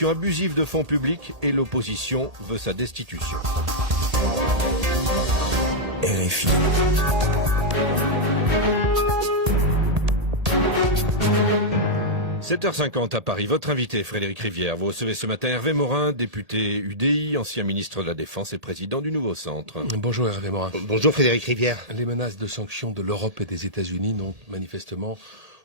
Gestion abusive de fonds publics et l'opposition veut sa destitution. RFI. « 7h50 à Paris. Votre invité, Frédéric Rivière. Vous recevez ce matin Hervé Morin, député UDI, ancien ministre de la Défense et président du Nouveau Centre. Bonjour Hervé Morin. Bonjour Frédéric Rivière. Les menaces de sanctions de l'Europe et des États-Unis n'ont manifestement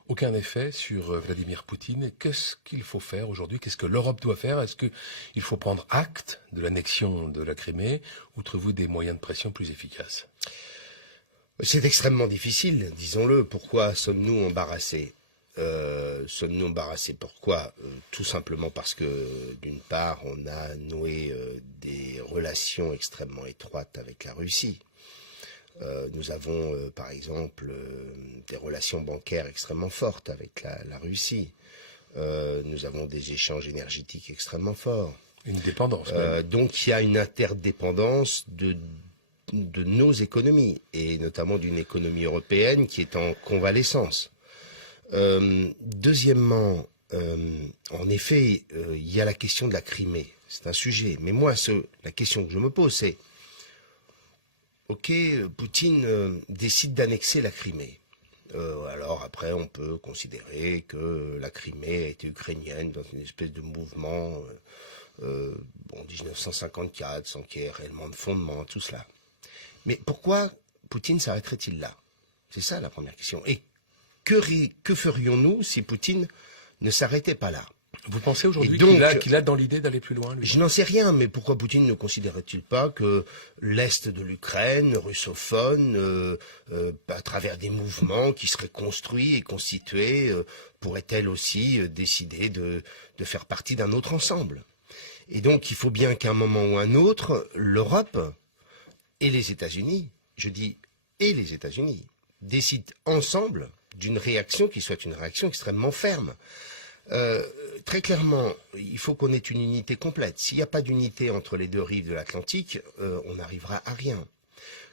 aucun effet sur Vladimir Poutine. Qu'est-ce qu'il faut faire aujourd'hui? Qu'est-ce que l'Europe doit faire? Est-ce qu'il faut prendre acte de l'annexion de la Crimée ou trouvez-vous des moyens de pression plus efficaces? C'est extrêmement difficile, disons-le. Pourquoi sommes-nous embarrassés? Sommes-nous embarrassés? Pourquoi? Tout simplement parce que, d'une part, on a noué des relations extrêmement étroites avec la Russie. Nous avons, par exemple, des relations bancaires extrêmement fortes avec la Russie. Nous avons des échanges énergétiques extrêmement forts. Une dépendance. Donc il y a une interdépendance de nos économies, et notamment d'une économie européenne qui est en convalescence. Deuxièmement, en effet, il y a la question de la Crimée. C'est un sujet. Mais moi, la question que je me pose, c'est ok, Poutine décide d'annexer la Crimée. Alors après, on peut considérer que la Crimée a été ukrainienne dans une espèce de mouvement, 1954, sans qu'il y ait réellement de fondement, tout cela. Mais pourquoi Poutine s'arrêterait-il là? C'est ça la première question. Et que ferions-nous si Poutine ne s'arrêtait pas là? Vous pensez aujourd'hui qu'il a dans l'idée d'aller plus loin, lui? Je n'en sais rien, mais pourquoi Poutine ne considérait-il pas que l'Est de l'Ukraine, russophone, à travers des mouvements qui seraient construits et constitués, pourrait-elle aussi décider de faire partie d'un autre ensemble? Et donc il faut bien qu'à un moment ou un autre, l'Europe et les États-Unis, je dis et les États-Unis, décident ensemble d'une réaction qui soit une réaction extrêmement ferme. Très clairement, il faut qu'on ait une unité complète. S'il n'y a pas d'unité entre les deux rives de l'Atlantique, on n'arrivera à rien.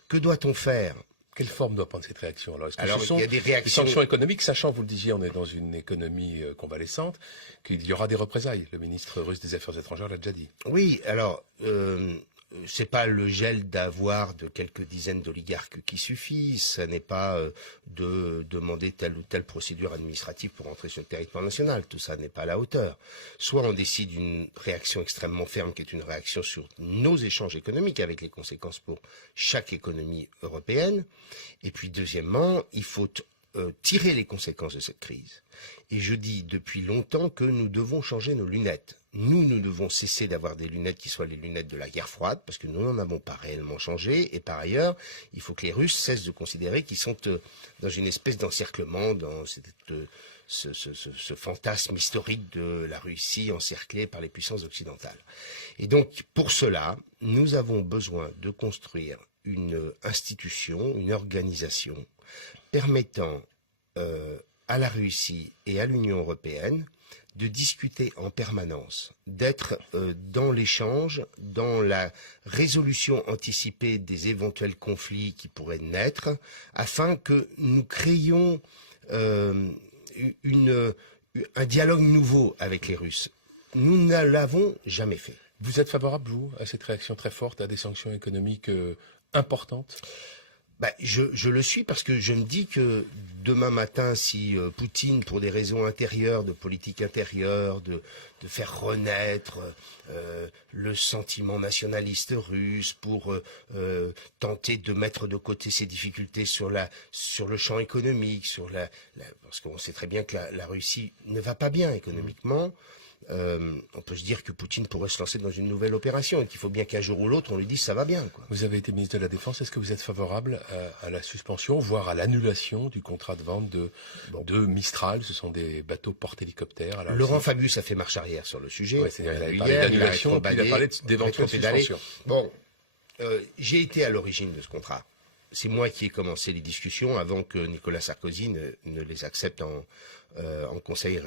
Que doit-on faire? Quelle forme doit prendre cette réaction? Alors, il y a des réactions... Des sanctions économiques, sachant, vous le disiez, on est dans une économie convalescente, qu'il y aura des représailles. Le ministre russe des Affaires étrangères l'a déjà dit. Oui, alors... c'est pas le gel d'avoir de quelques dizaines d'oligarques qui suffit, ce n'est pas de demander telle ou telle procédure administrative pour entrer sur le territoire national, tout ça n'est pas à la hauteur. Soit on décide d'une réaction extrêmement ferme qui est une réaction sur nos échanges économiques avec les conséquences pour chaque économie européenne, et puis deuxièmement, il faut tirer les conséquences de cette crise. Et je dis depuis longtemps que nous devons changer nos lunettes. Nous devons cesser d'avoir des lunettes qui soient les lunettes de la guerre froide, parce que nous n'en avons pas réellement changé. Et par ailleurs, il faut que les Russes cessent de considérer qu'ils sont dans une espèce d'encerclement, dans ce fantasme historique de la Russie encerclée par les puissances occidentales. Et donc, pour cela, nous avons besoin de construire une institution, une organisation permettant à la Russie et à l'Union européenne de discuter en permanence, d'être dans l'échange, dans la résolution anticipée des éventuels conflits qui pourraient naître, afin que nous créions un dialogue nouveau avec les Russes. Nous ne l'avons jamais fait. Vous êtes favorable, vous, à cette réaction très forte, à des sanctions économiques importantes? Je le suis parce que je me dis que demain matin, si Poutine, pour des raisons intérieures, de politique intérieure, de faire renaître le sentiment nationaliste russe, pour tenter de mettre de côté ses difficultés sur le champ économique, parce qu'on sait très bien que la Russie ne va pas bien économiquement. On peut se dire que Poutine pourrait se lancer dans une nouvelle opération et qu'il faut bien qu'un jour ou l'autre on lui dise ça va bien, quoi. Vous avez été ministre de la Défense, est-ce que vous êtes favorable à la suspension, voire à l'annulation du contrat de vente de Mistral? Ce sont des bateaux porte-hélicoptères. Laurent Fabius a fait marche arrière sur le sujet. Ouais, il a parlé d'annulation, puis il a parlé d'éventuelle suspension. Bon, j'ai été à l'origine de ce contrat. C'est moi qui ai commencé les discussions avant que Nicolas Sarkozy ne les accepte en conseil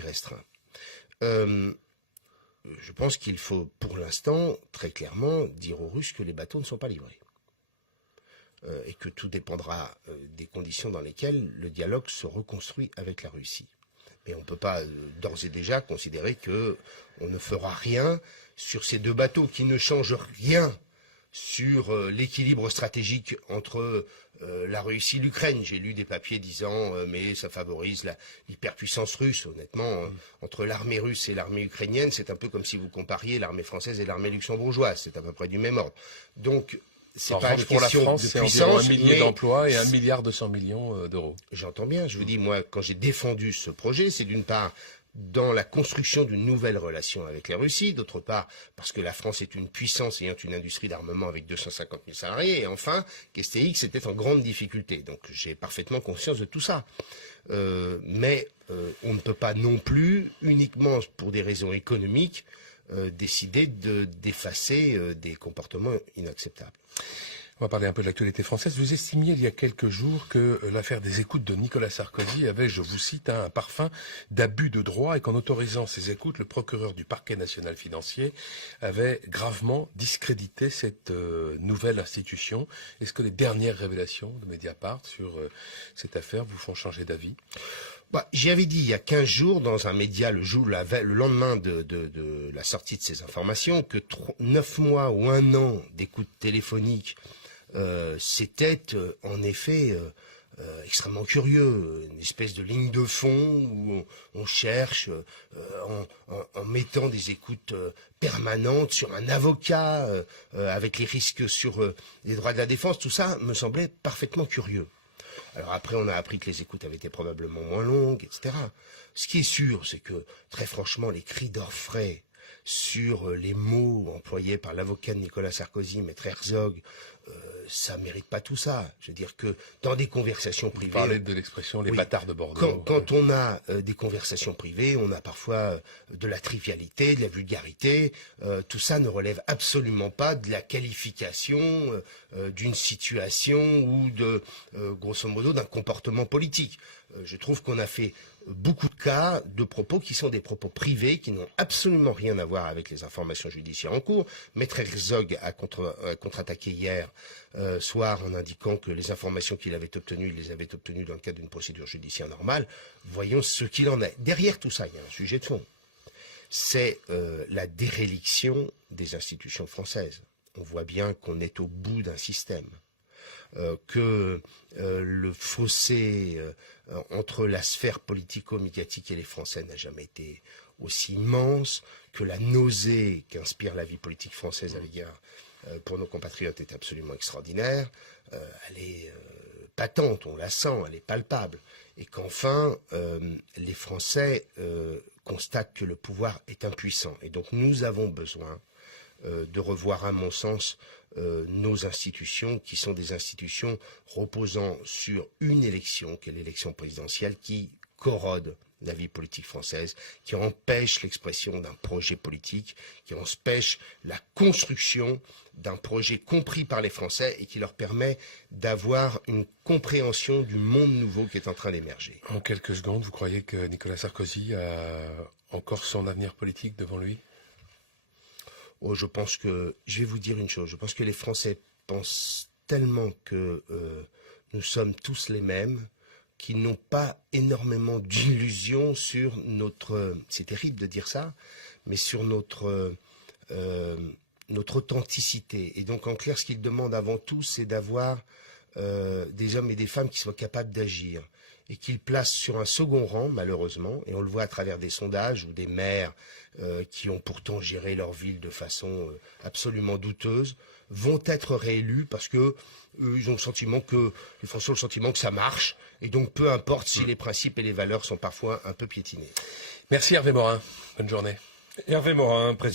restreint. Je pense qu'il faut, pour l'instant, très clairement, dire aux Russes que les bateaux ne sont pas livrés. Et que tout dépendra des conditions dans lesquelles le dialogue se reconstruit avec la Russie. Mais on ne peut pas d'ores et déjà considérer que on ne fera rien sur ces deux bateaux qui ne changent rien sur l'équilibre stratégique entre la Russie et l'Ukraine. J'ai lu des papiers disant mais ça favorise l'hyperpuissance russe. Honnêtement, entre l'armée russe et l'armée ukrainienne, c'est un peu comme si vous compariez l'armée française et l'armée luxembourgeoise. C'est à peu près du même ordre. Donc, c'est pas une pour la question France, de c'est puissance, environ 1 millier mais d'emplois et 1,2 milliard d'euros. J'entends bien. Je vous dis, moi, quand j'ai défendu ce projet, c'est d'une part dans la construction d'une nouvelle relation avec la Russie, d'autre part parce que la France est une puissance ayant une industrie d'armement avec 250 000 salariés, et enfin qu'STX était en grande difficulté. Donc j'ai parfaitement conscience de tout ça. Mais on ne peut pas non plus, uniquement pour des raisons économiques, décider d'effacer des comportements inacceptables. On va parler un peu de l'actualité française. Vous estimiez il y a quelques jours que l'affaire des écoutes de Nicolas Sarkozy avait, je vous cite, un parfum d'abus de droit et qu'en autorisant ces écoutes, le procureur du parquet national financier avait gravement discrédité cette nouvelle institution. Est-ce que les dernières révélations de Mediapart sur cette affaire vous font changer d'avis ? J'y avais dit il y a 15 jours dans un média le lendemain de la sortie de ces informations que 9 mois ou 1 an d'écoute téléphonique, c'était en effet extrêmement curieux, une espèce de ligne de fond où on cherche en mettant des écoutes permanentes sur un avocat avec les risques sur les droits de la défense. Tout ça me semblait parfaitement curieux. Alors après, on a appris que les écoutes avaient été probablement moins longues, etc. Ce qui est sûr, c'est que, très franchement, les cris d'orfraie sur les mots employés par l'avocat de Nicolas Sarkozy, Maître Herzog, ça mérite pas tout ça. Je veux dire que dans des conversations privées... Vous parlez de l'expression « les bâtards de Bordeaux ». Quand on a des conversations privées, on a parfois de la trivialité, de la vulgarité. Tout ça ne relève absolument pas de la qualification d'une situation ou de, grosso modo, d'un comportement politique. Je trouve qu'on a fait beaucoup de cas de propos qui sont des propos privés, qui n'ont absolument rien à voir avec les informations judiciaires en cours. Maître Herzog a contre-attaqué hier soir en indiquant que les informations qu'il avait obtenues, il les avait obtenues dans le cadre d'une procédure judiciaire normale. Voyons ce qu'il en est. Derrière tout ça, il y a un sujet de fond. C'est la déréliction des institutions françaises. On voit bien qu'on est au bout d'un système. Que le fossé entre la sphère politico-médiatique et les Français n'a jamais été aussi immense, que la nausée qu'inspire la vie politique française à l'égard pour nos compatriotes est absolument extraordinaire. Elle est patente, on la sent, elle est palpable. Et qu'enfin, les Français constatent que le pouvoir est impuissant. Et donc nous avons besoin de revoir, à mon sens, nos institutions, qui sont des institutions reposant sur une élection, qui est l'élection présidentielle, qui corrode la vie politique française, qui empêche l'expression d'un projet politique, qui empêche la construction d'un projet compris par les Français et qui leur permet d'avoir une compréhension du monde nouveau qui est en train d'émerger. En quelques secondes, vous croyez que Nicolas Sarkozy a encore son avenir politique devant lui ? Oh, je pense que, je vais vous dire une chose, je pense que les Français pensent tellement que nous sommes tous les mêmes, qu'ils n'ont pas énormément d'illusions sur notre, c'est terrible de dire ça, mais sur notre authenticité. Et donc en clair, ce qu'ils demandent avant tout, c'est d'avoir des hommes et des femmes qui soient capables d'agir. Et qu'ils placent sur un second rang, malheureusement, et on le voit à travers des sondages où des maires qui ont pourtant géré leur ville de façon absolument douteuse vont être réélus parce que ils ont le sentiment que les Français ont le sentiment que ça marche, et donc peu importe si les principes et les valeurs sont parfois un peu piétinés. Merci Hervé Morin. Bonne journée. Hervé Morin, président.